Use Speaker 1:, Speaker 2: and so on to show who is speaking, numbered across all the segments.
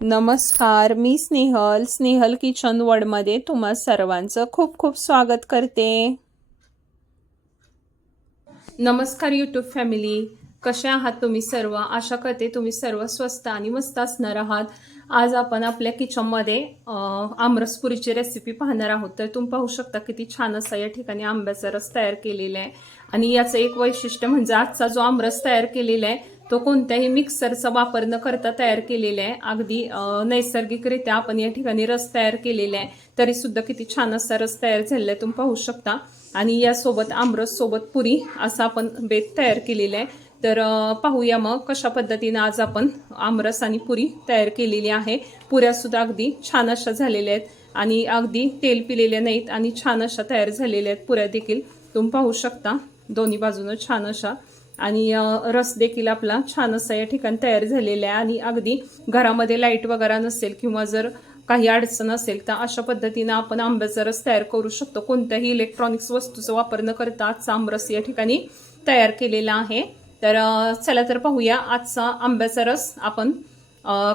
Speaker 1: नमस्कार मी स्नेहल स्नेहल किचन वर्डमध्ये तुम्हा सर्वांचं खूप खूप स्वागत करते. नमस्कार यूट्यूब फॅमिली कसे आहात तुम्ही सर्व? आशा करते तुम्ही सर्व स्वस्त आणि मस्त असणार आहात. आज आपण आपल्या किचनमध्ये आमरसपुरीची रेसिपी पाहणार आहोत. तर तुम्ही पाहू शकता किती छान असा या ठिकाणी आंब्याचा रस तयार केलेला आहे. आणि याचं एक वैशिष्ट्य म्हणजे आजचा जो आमरस तयार केलेला आहे तो कोणत्याही मिक्सरचा वापर न करता तयार केलेला आहे. अगदी नैसर्गिकरित्या आपण या ठिकाणी रस तयार केलेला आहे. तरी सुद्धा किती छान असा रस तयार झालेला आहे. तुम्ही पाहू शकता. आणि यासोबत आमरस सोबत पुरी असा आपण बेत तयार केलेला आहे. तर पाहूया मग कशा पद्धतीनं आज आपण आमरस आणि पुरी तयार केलेली आहे. पुऱ्यासुद्धा अगदी छान अशा झालेल्या आहेत. आणि अगदी तेल पिलेल्या नाहीत आणि छान अशा तयार झालेल्या आहेत पुऱ्या देखील. तुम्ही पाहू शकता. दोन्ही बाजूनं छान अशा आणि रस देखील आपला छान असा या ठिकाणी तयार झालेला आहे. आणि अगदी घरामध्ये लाइट वगैरे नसेल किंवा जर काही अडचण असेल तर अशा पद्धतीनं आपण आंब्याचा रस तयार करू शकतो. कोणत्याही इलेक्ट्रॉनिक्स वस्तूचा वापर न करता आजचा आमरस या ठिकाणी तयार केलेला आहे. तर चला तर पाहूया आजचा आंब्याचा रस आपण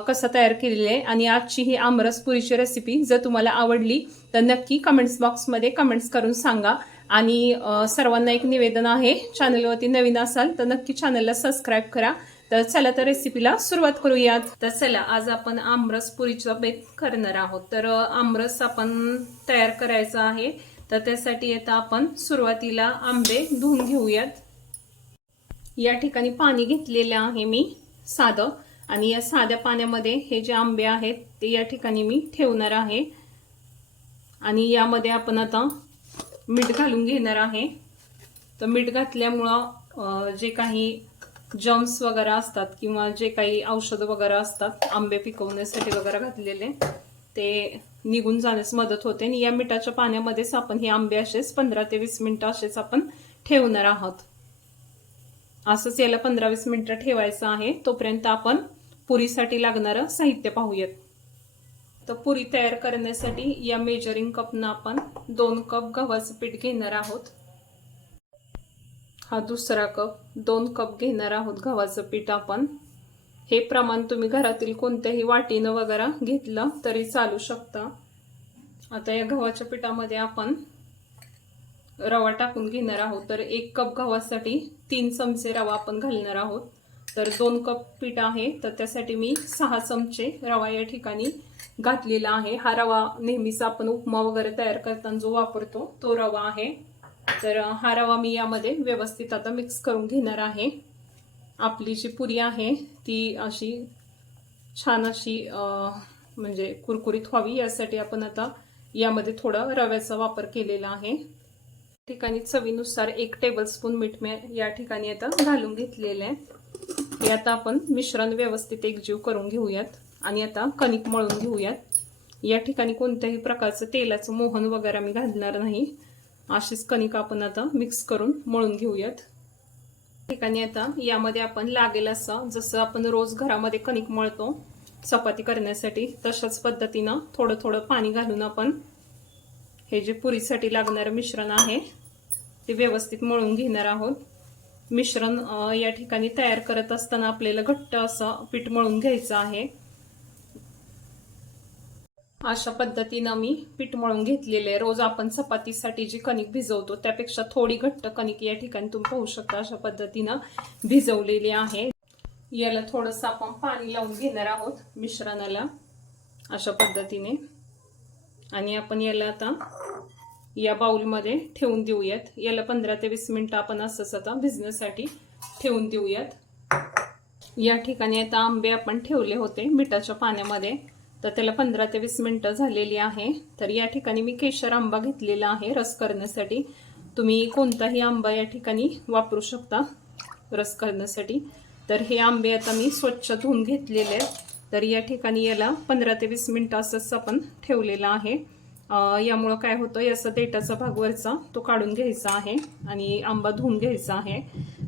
Speaker 1: कसा तयार केलेला आहे. आणि आजची ही आमरस पुरीची रेसिपी जर तुम्हाला आवडली तर नक्की कमेंट्स बॉक्समध्ये कमेंट्स करून सांगा. आणि सर्वांना एक निवेदन आहे चॅनलवरती नवीन असाल तर नक्की चॅनलला सबस्क्राईब करा. तर चला तर रेसिपीला सुरुवात करूयात. तर चला आज आपण आमरस पुरीचा बेत करणार आहोत. तर आमरस आपण तयार करायचा आहे. तर त्यासाठी आता आपण सुरुवातीला आंबे धुवून घेऊयात. या ठिकाणी पाणी घेतलेलं आहे मी साधं. आणि या साध्या पाण्यामध्ये हे जे आंबे आहेत ते या ठिकाणी मी ठेवणार आहे. आणि यामध्ये आपण आता मीठ घालून घेणार आहे. तर मीठ घातल्यामुळं जे काही जम्स वगैरे असतात किंवा जे काही औषधं वगैरे असतात आंबे पिकवण्यासाठी वगैरे घातलेले ते निघून जाण्यास मदत होते. आणि या मिठाच्या पाण्यामध्येच आपण हे आंबे असेच पंधरा ते वीस मिनिटं असेच आपण ठेवणार आहोत. असंच याला पंधरा वीस मिनिटं ठेवायचं आहे. तोपर्यंत आपण पुरीसाठी लागणारं साहित्य पाहूयात. तर पुरी तयार करण्यासाठी या मेजरिंग कपनं आपण दोन कप गव्हाचं पीठ घेणार आहोत. हा दुसरा कप दोन कप घेणार आहोत गव्हाचं पीठ आपण. हे प्रमाण तुम्ही घरातील कोणत्याही वाटीनं वगैरे घेतलं तरी चालू शकता. आता या गव्हाच्या पिठामध्ये आपण रवा टाकून घेणार आहोत. तर एक कप गव्हासाठी तीन चमचे रवा आपण घालणार आहोत. तर दोन कप पीठ आहे. तर त्यासाठी मी सहा चमचे रवा या ठिकाणी घातलेला आहे. हा रवा नेहमीचा आपण उपमा वगैरे तयार करताना जो वापरतो तो रवा आहे. तर हा रवा मी यामध्ये व्यवस्थित आता मिक्स करून घेणार आहे. आपली जी पुरी आहे ती अशी छान अशी म्हणजे कुरकुरीत व्हावी यासाठी आपण आता यामध्ये थोडा रव्याचा वापर केलेला आहे. ठिकाणी चवीनुसार एक टेबलस्पून मीठ मी या ठिकाणी आता घालून घेतलेलं आहे. हे आता आपण मिश्रण व्यवस्थित एकजीव करून घेऊयात आणि आता कणिक मळून घेऊयात. या ठिकाणी कोणत्याही प्रकारचं तेलाचं मोहन वगैरे मी घालणार नाही. अशीच कणिक आपण आता मिक्स करून मळून घेऊयात. ठिकाणी आता यामध्ये आपण लागेल असं जसं आपण रोज घरामध्ये कणिक मळतो चपाती करण्यासाठी तशाच पद्धतीनं थोडं थोडं पाणी घालून आपण हे जे पुरीसाठी लागणारं मिश्रण आहे ते व्यवस्थित मळून घेणार आहोत. मिश्रण या ठिकाणी तयार करत असताना आपल्याला घट्ट असं पीठ मळून घ्यायचं आहे. अशा पद्धतीनं मी पीठ मळून घेतलेले आहे. रोज आपण चपातीसाठी जी कणिक भिजवतो त्यापेक्षा थोडी घट्ट कणिक या ठिकाणी तुम्ही पाहू शकता अशा पद्धतीनं भिजवलेली आहे. याला थोडंसं आपण पाणी लावून घेणार आहोत मिश्रणाला अशा पद्धतीने. आणि आपण याला आता या बाउलमध्ये ठेवून देऊयात. याला पंधरा ते वीस मिनटं आपण असंच आता भिजण्यासाठी ठेवून देऊयात. या ठिकाणी आता आंबे आपण ठेवले होते मिठाच्या पाण्यामध्ये. तर त्याला पंधरा ते वीस मिनटं झालेली आहे. तर या ठिकाणी मी केशर आंबा घेतलेला आहे रस करण्यासाठी. तुम्ही कोणताही आंबा या ठिकाणी वापरू शकता रस करण्यासाठी. तर हे आंबे आता मी स्वच्छ धुवून घेतलेले आहेत. तर या ठिकाणी याला पंधरा ते वीस मिनटं असंच आपण ठेवलेलं आहे. यामुळं काय होतं याचा देठाचा भाग वरचा तो काढून घ्यायचा आहे आणि आंबा धुवून घ्यायचा आहे.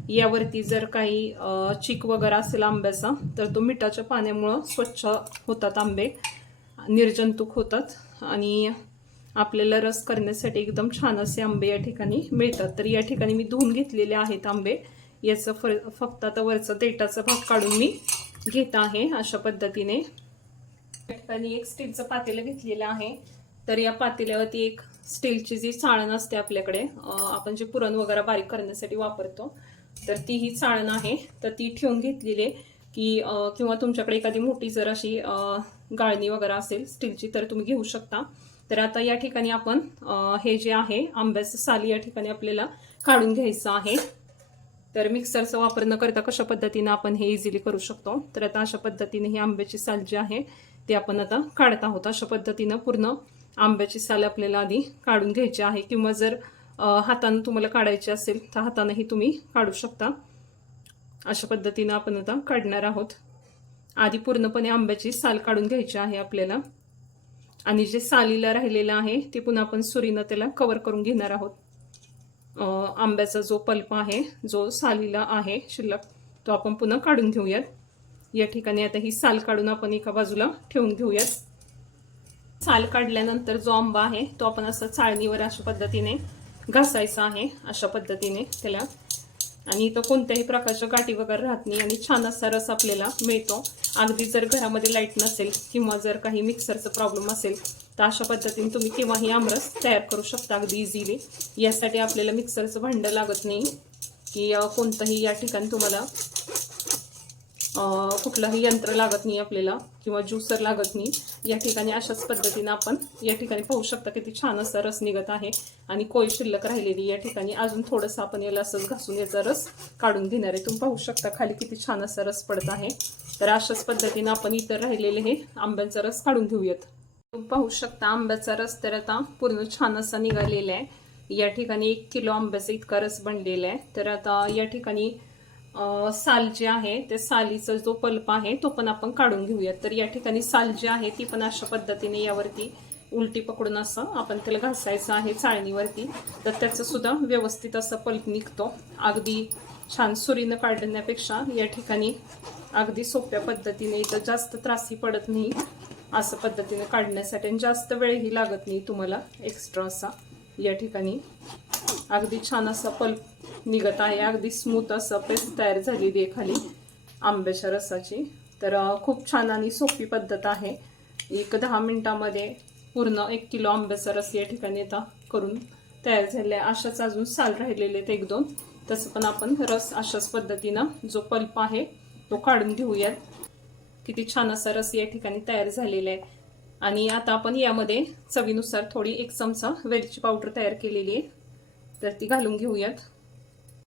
Speaker 1: यावरती जर काही चीक चिक वगैरे असेल आंब्याचा तर तो मिठाच्या पाण्यामुळं स्वच्छ होतात आंबे. निर्जंतुक होतात आणि आपल्याला रस करण्यासाठी एकदम छान असे आंबे या ठिकाणी मिळतात. तर या ठिकाणी मी धुवून घेतलेले आहेत आंबे. याचं फ फक्त आता वरचा देठाचा भाग काढून मी घेत आहे अशा पद्धतीने. या ठिकाणी एक स्टीलचं पातेलं घेतलेलं आहे. तर या पातेल्यावरती एक स्टीलची जी चाळण असते आपल्याकडे आपण जे पुरण वगैरे बारीक करण्यासाठी वापरतो तर ती ही चाळण आहे. तर ती ठेवून घेतलेली आहे की किंवा तुमच्याकडे एखादी मोठी जर अशी गाळणी वगैरे असेल स्टीलची तर तुम्ही घेऊ शकता. तर आता या ठिकाणी आपण हे जे आहे आंब्याचं साली या ठिकाणी आपल्याला काढून घ्यायचं आहे. तर मिक्सरचा वापर न करता कशा पद्धतीनं आपण हे इझिली करू शकतो? तर आता अशा पद्धतीने ही आंब्याची साल जी आहे ती आपण आता काढत आहोत. अशा पद्धतीनं पूर्ण आंब्याची साल आपल्याला आधी काढून घ्यायची आहे किंवा जर हातानं तुम्हाला काढायची असेल तर हातानंही तुम्ही काढू शकता. अशा पद्धतीनं आपण आता काढणार आहोत. आधी पूर्णपणे आंब्याची साल काढून घ्यायची आहे आपल्याला. आणि जे सालीला राहिलेलं आहे ते पुन्हा आपण सुरीनं त्याला कवर करून घेणार आहोत. आंब्याचा जो पल्प आहे जो सालीला आहे शिल्लक तो आपण पुन्हा काढून घेऊयात. या ठिकाणी आता ही साल काढून आपण एका बाजूला ठेवून घेऊयात. साल काढल्यानंतर जो आंबा आहे तो आपण असं चाळणीवर अशा पद्धतीने घासायचा आहे अशा पद्धतीने त्याला. आणि इथं कोणत्याही प्रकारच्या गाठी वगैरे राहत नाही आणि छान असा रस आपल्याला मिळतो. अगदी जर घरामध्ये लाइट नसेल किंवा जर काही मिक्सरचा प्रॉब्लेम असेल तर अशा पद्धतीने तुम्ही केव्हाही आमरस तयार करू शकता अगदी इझिली यासाठी आपल्याला मिक्सरचं भांडं लागत नाही. की कोणतंही या ठिकाणी तुम्हाला कुठलंही यंत्र लागत नाही आपल्याला किंवा ज्युसर लागत नाही. या ठिकाणी अशाच पद्धतीनं आपण या ठिकाणी पाहू शकता किती छान असा रस निघत आहे. आणि कोय शिल्लक राहिलेली या ठिकाणी. अजून थोडंसं आपण याला असंच घासून याचा रस काढून घेणार आहे. तुम्ही पाहू शकता खाली किती छान असा रस पडत आहे. तर अशाच पद्धतीनं आपण इतर राहिलेले हे आंब्याचा रस काढून घेऊयात. तुम्ही पाहू शकता आंब्याचा रस तर आता पूर्ण छान असा निघालेला आहे. या ठिकाणी एक किलो आंब्याचा इतका रस बनलेला आहे. तर आता या ठिकाणी साल जे आहे ते सालीचा जो पल्प आहे तो पण आपण काढून घेऊयात. तर या ठिकाणी साल जी आहे ती पण अशा पद्धतीने यावरती उलटी पकडून असं आपण त्याला घासायचं आहे चाळणीवरती. तर त्याचं सुद्धा व्यवस्थित असं पल्प निघतो. अगदी छान सुरीनं काढण्यापेक्षा या ठिकाणी अगदी सोप्या पद्धतीने इथं जास्त त्रासी पडत नाही. असं पद्धतीने काढण्यासाठी आणि जास्त वेळही लागत नाही तुम्हाला एक्स्ट्रा असा या ठिकाणी. अगदी छान असा पल्प निघत आहे. अगदी स्मूथ असं पेस्ट तयार झालेली आहे खाली आंब्याच्या रसाची. तर खूप छान आणि सोपी पद्धत आहे. एक दहा मिनटामध्ये पूर्ण एक किलो आंब्याचा रस या ठिकाणी आता करून तयार झाले आहे. अशाच अजून साल राहिलेले आहेत एक दोन. तसं पण आपण रस अशाच पद्धतीनं जो पल्प आहे तो काढून घेऊयात. किती छान असा रस या ठिकाणी तयार झालेला आहे. आणि आता आपण यामध्ये चवीनुसार थोडी एक चमचा वेलची पावडर तयार केलेली आहे. तर ती घालून घेऊयात.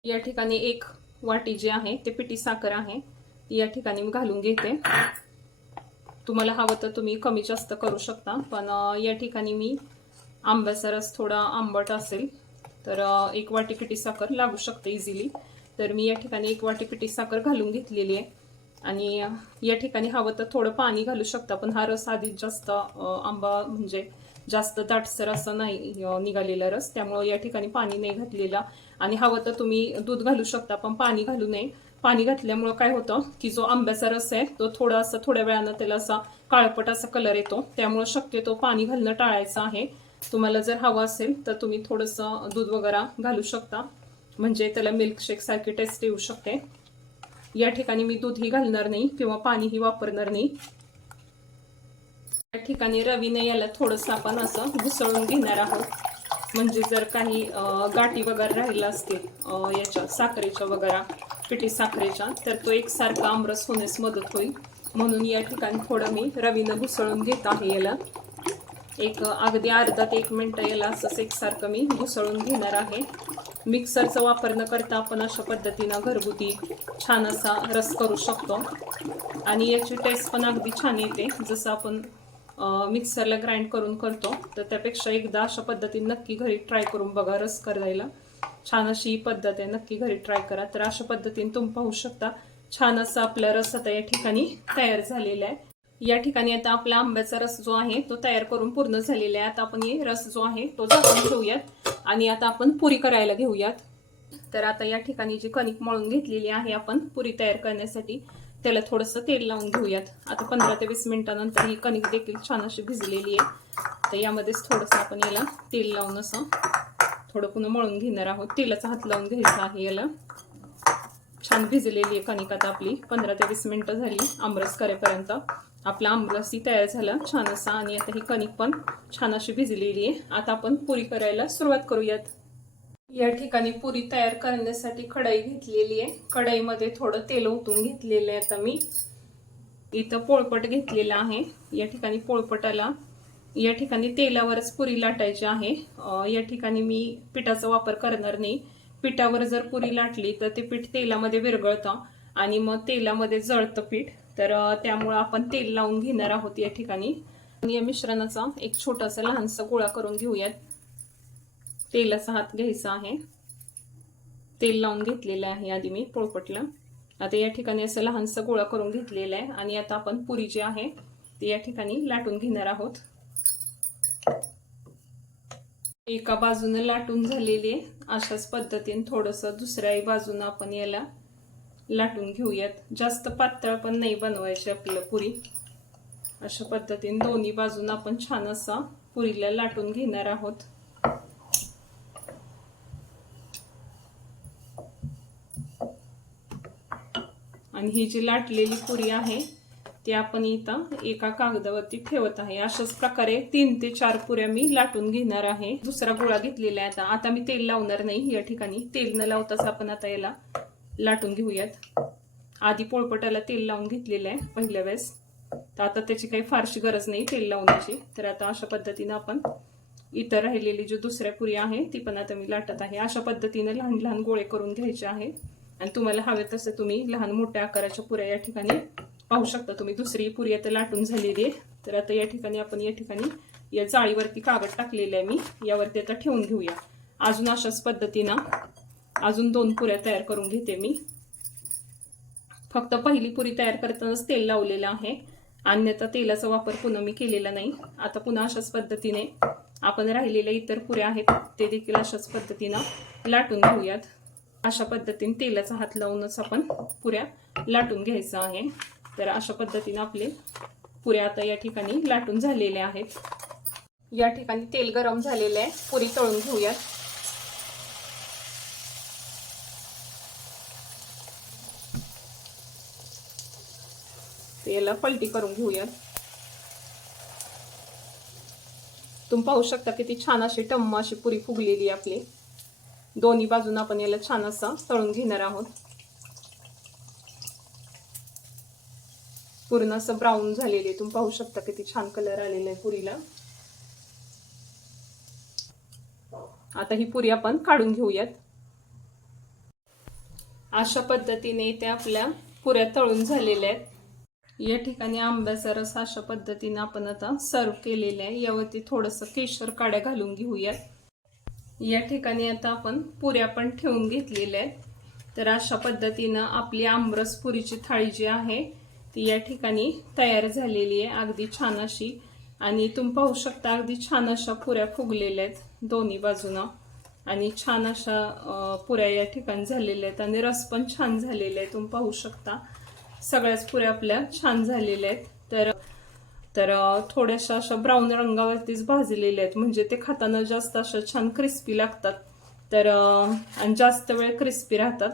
Speaker 1: या ठिकाणी एक वाटी जी आहे ते पिठी साखर आहे. ती या ठिकाणी मी घालून घेते. तुम्हाला हवं तर तुम्ही कमी जास्त करू शकता पण या ठिकाणी मी आंब्याचा रस थोडा आंबट असेल तर एक वाटी पिठी साखर लागू शकते इझिली तर मी या ठिकाणी एक वाटी पिठी साखर घालून घेतलेली आहे. आणि या ठिकाणी हवं तर थोडं पाणी घालू शकता पण हा रस आधीच जास्त आंबा म्हणजे जास्त दाटसर असं नाही निघालेला रस. त्यामुळं या ठिकाणी पाणी नाही घातलेला. आणि हवं तर तुम्ही दूध घालू शकता पण पाणी घालू नये. पाणी घातल्यामुळं काय होतं की जो आंब्याचा रस आहे तो थोडा असा थोड्या वेळानं त्याला असा काळपट असा कलर येतो. त्यामुळं शक्यतो पाणी घालणं टाळायचं आहे. तुम्हाला जर हवं असेल तर तुम्ही थोडंसं दूध वगैरे घालू शकता. म्हणजे त्याला मिल्कशेक सारखी टेस्ट येऊ शकते. या ठिकाणी मी दूधही घालणार नाही किंवा पाणीही वापरणार नाही. या ठिकाणी रवीने याला थोडंसं आपण असं घुसळून घेणार आहोत. म्हणजे जर काही गाठी वगैरे राहिल्या असतील याच्या साखरेच्या वगैरे पिठी साखरेच्या तर तो एकसारखा आमरस होण्यास मदत होईल. म्हणून या ठिकाणी थोडं मी रवीनं घुसळून घेत आहे याला. एक अगदी अर्धा ते एक मिनटं याला असंच एकसारखं मी घुसळून घेणार आहे. मिक्सरचा वापर न करता आपण अशा पद्धतीनं घरगुती छान असा रस करू शकतो. आणि याची टेस्ट पण अगदी छान येते. जसं आपण मिक्सरला ग्राइंड करून करतो. तर त्यापेक्षा एकदा अशा पद्धतीने नक्की घरी ट्राय करून बघा रस करायला. छान अशी ही पद्धत आहे. नक्की घरी ट्राय करा. तर अशा पद्धतीने तुम्ही पाहू शकता. छान असा आपला रस आता या ठिकाणी तयार झालेला आहे. या ठिकाणी आता आपला आंब्याचा रस जो आहे तो तयार करून पूर्ण झालेला आहे. आता आपण हे रस जो आहे तो झाकून ठेवूयात. आणि आता आपण पुरी करायला घेऊयात. तर आता या ठिकाणी जी कणिक मळून घेतलेली आहे आपण पुरी तयार करण्यासाठी. त्याला थोडंसं तेल लावून घेऊयात. आता पंधरा ते वीस मिनिटानंतर ही कणिक देखील छान अशी भिजलेली आहे. तर यामध्येच थोडंसं आपण याला तेल लावून असं थोडं पुन्हा मळून घेणार आहोत. तेलाचा हात लावून घ्यायचा आहे याला. छान भिजलेली आहे कणिक आता आपली. पंधरा ते वीस मिनटं झाली आमरस करेपर्यंत. आपला आमरसही तयार झाला छान असा. आणि आता ही कणिक पण छान अशी भिजलेली आहे. आता आपण पुरी करायला सुरुवात करूयात. या ठिकाणी पुरी तयार करण्यासाठी कढई घेतलेली आहे. कढईमध्ये थोडं तेल ओतून घेतलेलं आहे आता मी. इथं पोळपट घेतलेला आहे. या ठिकाणी पोळपटाला या ठिकाणी तेलावरच पुरी लाटायची आहे. या ठिकाणी मी पिठाचा वापर करणार नाही. पिठावर जर पुरी लाटली तर ते पीठ तेलामध्ये विरगळतं आणि मग तेलामध्ये जळतं पीठ. तर त्यामुळं आपण तेल लावून घेणार आहोत या ठिकाणी. आणि या मिश्रणाचा एक छोटासा लहानसा गोळा करून घेऊयात. तेलाचा हात घ्यायचा आहे. तेल लावून घेतलेलं आहे आधी मी पोळपटला. आता या ठिकाणी असं लहानसा गोळा करून घेतलेला आहे आणि आता आपण पुरी जी आहे ती या ठिकाणी लाटून घेणार आहोत. एका बाजूनं लाटून झालेली आहे. अशाच पद्धतीने थोडंसं दुसऱ्याही बाजूनं आपण याला लाटून घेऊयात. जास्त पातळ पण नाही बनवायची आपल्याला पुरी. अशा पद्धतीने दोन्ही बाजूनं आपण छान असा पुरीला लाटून घेणार आहोत. आणि ही जी लाटलेली पुरी आहे ती आपण इथं एका कागदावरती ठेवत आहे. अशाच प्रकारे तीन ते चार पुऱ्या मी लाटून घेणार आहे. दुसरा गोळा घेतलेला आहे आता. आता मी तेल लावणार नाही या ठिकाणी. तेल न लावताच आपण आता याला लाटून घेऊयात. आधी पोळपटाला तेल लावून घेतलेलं आहे पहिल्या वेळेस. तर आता त्याची काही फारशी गरज नाही तेल लावण्याची. तर आता अशा पद्धतीनं आपण इतर राहिलेली जी दुसऱ्या पुरी आहे ती पण आता मी लाटत आहे. अशा पद्धतीने लहान लहान गोळे करून घ्यायचे आहेत. आणि तुम्हाला हवे तसे तुम्ही लहान मोठ्या आकाराच्या पुऱ्या या ठिकाणी पाहू शकता. तुम्ही दुसरी पुरी आता लाटून झालेली आहे. तर आता या ठिकाणी आपण या ठिकाणी या जाळीवरती कागद टाकलेला आहे मी. यावरती आता ठेवून घेऊया. अजून अशाच पद्धतीनं अजून दोन पुऱ्या तयार करून घेते मी. फक्त पहिली पुरी तयार करतानाच तेल लावलेलं आहे. अन्यथा तेलाचा वापर पुन्हा मी केलेला नाही. आता पुन्हा अशाच पद्धतीने आपण राहिलेल्या इतर पुऱ्या आहेत ते देखील अशाच पद्धतीनं लाटून घेऊयात. अशा पद्धतीने तेलाचा हात लावूनच आपण पुऱ्या लाटून घ्यायचं आहे. तर अशा पद्धतीने आपले पुऱ्या आता या ठिकाणी लाटून झालेल्या आहेत. या ठिकाणी तेल गरम झालेलं आहे. पुरी तळून घेऊयात. याला पलटी करून घेऊयात. तुम्ही पाहू शकता किती छान अशी टम्म अशी पुरी फुगलेली आपली. दोन्ही बाजून आपण याला छान असं तळून घेणार आहोत. पूर्ण असं ब्राऊन झालेले तुम्ही पाहू शकता किती छान कलर आलेला आहे पुरीला. आता ही पुरी आपण काढून घेऊयात. अशा पद्धतीने त्या आपल्या पुऱ्या तळून झालेल्या आहेत. या ठिकाणी आंब्याचा रस अशा पद्धतीने आपण आता सर्व केलेला आहे. यावरती थोडंसं केशर काड्या घालून घेऊयात. या ठिकाणी आता आपण पुऱ्या पण ठेवून घेतलेल्या आहेत. तर अशा पद्धतीनं आपली आमरस पुरीची थाळी जी आहे ती या ठिकाणी तयार झालेली आहे. अगदी छान अशी. आणि तुम्ही पाहू शकता अगदी छान अशा पुऱ्या फुगलेल्या आहेत दोन्ही बाजूनं. आणि छान अशा पुऱ्या या ठिकाणी झालेल्या आहेत. आणि रस पण छान झालेला आहे. तुम्ही पाहू शकता सगळ्याच पुऱ्या आपल्या छान झालेल्या आहेत. तर तर थोड्याशा अशा ब्राऊन रंगावरतीच भाजलेल्या आहेत. म्हणजे ते खाताना जास्त अशा छान क्रिस्पी लागतात. तर आणि जास्त वेळ क्रिस्पी राहतात.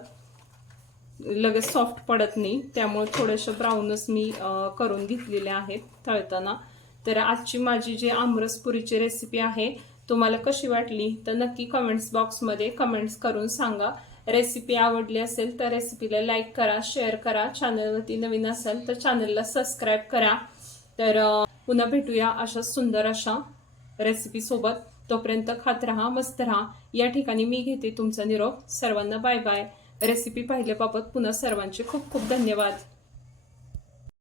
Speaker 1: लगेच सॉफ्ट पडत नाही. त्यामुळे थोड्याशा ब्राऊनच मी करून घेतलेल्या आहेत तळताना. तर आजची माझी जी आमरसपुरीची रेसिपी आहे तुम्हाला कशी वाटली? तर नक्की कमेंट्स बॉक्समध्ये कमेंट्स करून सांगा. रेसिपी आवडली असेल तर रेसिपीला लाईक करा शेअर करा. चॅनलवरती नवीन असेल तर चॅनलला सबस्क्राईब करा. तर पुन्हा भेटूया अशा सुंदर अशा रेसिपी सोबत. तोपर्यंत खात राहा मस्त राहा. या ठिकाणी मी घेते तुमचा निरोप. सर्वांना बाय बाय रेसिपी पाहिल्याबाबत पुन्हा सर्वांचे खूप खूप धन्यवाद.